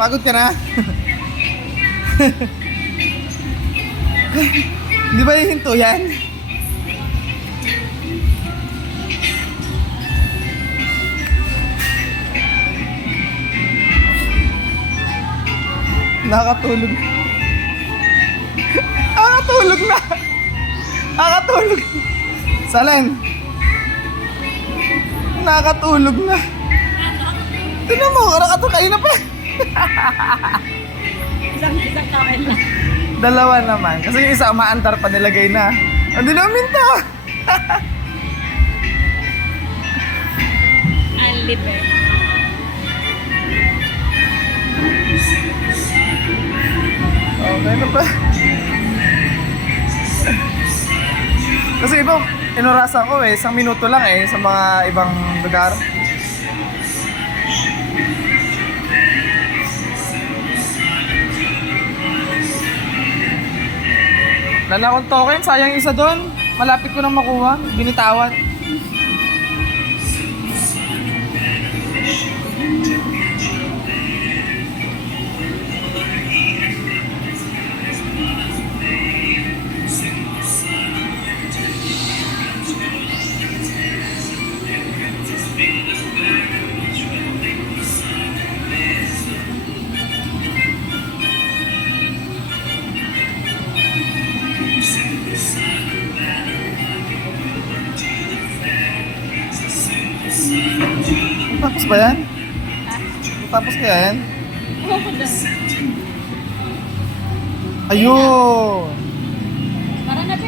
Pagod ka na? Di ba hihinto yan? Nakatulog. Nakatulog na. Nakatulog. Salen. Nakatulog na. Tignan mo, nakatulog kayo na pa. Isang kain lang. Dalawa naman. Kasi yung isa umaantar pa nilagay na. Hindi na minta. Unlimited. Okay na ba? Kasi iba, inurasan ko eh. 1 minuto lang eh sa mga ibang lugar. Lala akong token, sayang isa doon. Malapit ko nang makuha, binitawan. Tapos ba yan? Tapos kaya yan? Oo, dahil. Ayun!